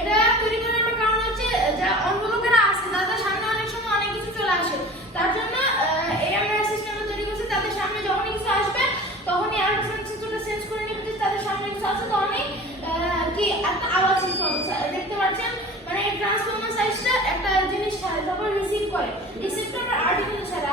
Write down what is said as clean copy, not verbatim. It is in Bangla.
এটা তৈরি করার একটা কারণ হচ্ছে যারা অন্ধ লোকেরা আছে তাদের সামনে অনেক সময় অনেক কিছু চলে আসে, তার জন্য এআই সিস্টেমটা তৈরি করছে। তাদের সামনে যখনই কিছু আসবে তখনই আল্ট্রাসাউন্ড সেন্সরটা সেন্স করে নিবে তাদের সামনে কিছু আছে, তখনই কি একটা আওয়াজ কিছু হচ্ছে দেখতে পাচ্ছেন। মানে এই ট্রান্সফর্মার সাইজটা একটা জিনিস ছাড়ে তারপর রিসিভ করে, রিসিভ করে আর্টিকেল ছাড়ে।